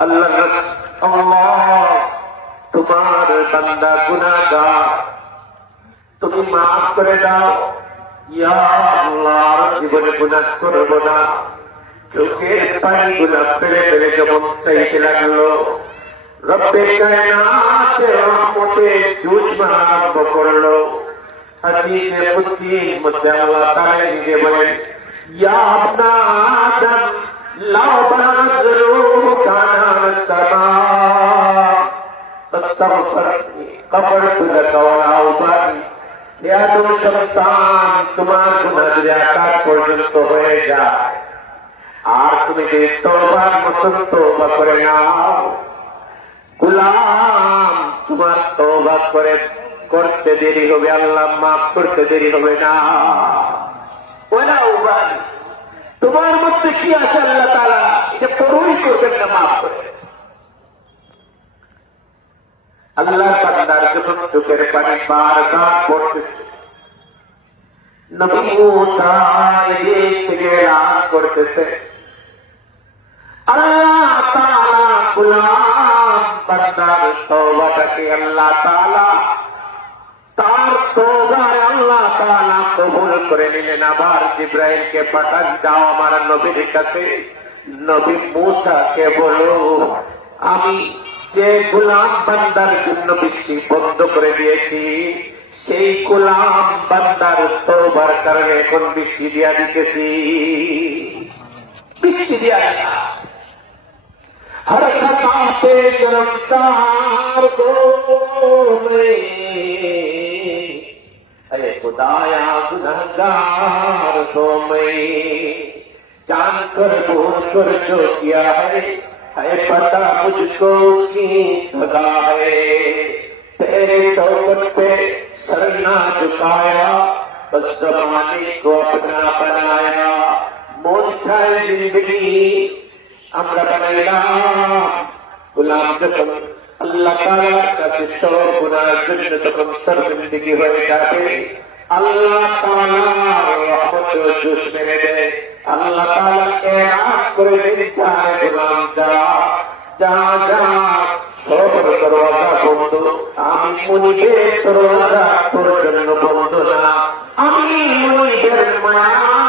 আল্লাহ তোমার বান্দা গুনাহগার, তুমি মাফ করে দাও। ইয়া আল্লাহ, জীবনে গুনাহ করব না। চোখের পানিগুলো ফেলে ফেলে যেমন চাইতে লাগলো, রব্বে কায়নাতের রহমতে জুস আরম্ভ করলো। হাদিসে কুদসির মধ্যে আল্লাহ তাআলা নিজে বলেন, ইয়া ইবনা আদম লাউ বালাগাত যুনুবুকা আনাস সামা ফাস্তাগফিরনি গফারতু লাকা ওয়া লা উবালি। হে আদম সন্তান, তোমার গুনাহ যদি আকাশ পর্যন্ত হয়ে যায় আর তুমি যদি তওবার মতন তওবা করে নাও, গোলাম তোমার তওবা করতে দেরি হবে, আল্লাহ মাফ করতে দেরি হবে না। ওলা উবালি, তোমার মধ্যে কি আছে আল্লাহ তাআলা এটা পরোই করবেন না, মাফ করে। আল্লাহ বান্দার যখন চোখের পানি বারবার পড়তেছে, নবী মুসা এদিক থেকে রাগ করতেছে, আল্লাহ তাআলা গোলাম বান্দার তওবাটাকে আল্লাহ তাআলা তার তওবায় আল্লাহ তাআলা কবুল করে নিলেন। আবার জিবরাইলকে পাঠান, যাও আমার নবীর কাছে, নবী মুসাকে বলো আমি যে গোলাম বান্দার জন্য বৃষ্টি বন্ধ করে দিয়েছি, সেই গোলাম বান্দার তওবার কারণে এখন বৃষ্টি দিয়া দিতেছি। বৃষ্টি দিয়া हर खता पे शर्मसार को मैं, अरे खुदाया गुनहगार को मैं, जान कर भूल कर जो किया है पता मुझको उसकी सजा है। तेरे चौखट पे सर ना झुकाया, बस ज़माने को अपना बनाया। मोछाए जिंदगी আমরা বানাইলাম, গোলাম যখন আল্লাহ তাআলার কাছে সব গুনাহের জন্য যখন শর্মিন্দগি হয়ে যাবে, আল্লাহ তাআলার রহমত ও জোশ মেরে দেয়। আল্লাহ তাআলা এলান করে দেন, চায় গোলাম যা যা যা, সবর দরওয়াজা বন্ধ। আমি মুনিবের দরওয়াজা তোর জন্য বন্ধ না, আমি মুনিবের মায়া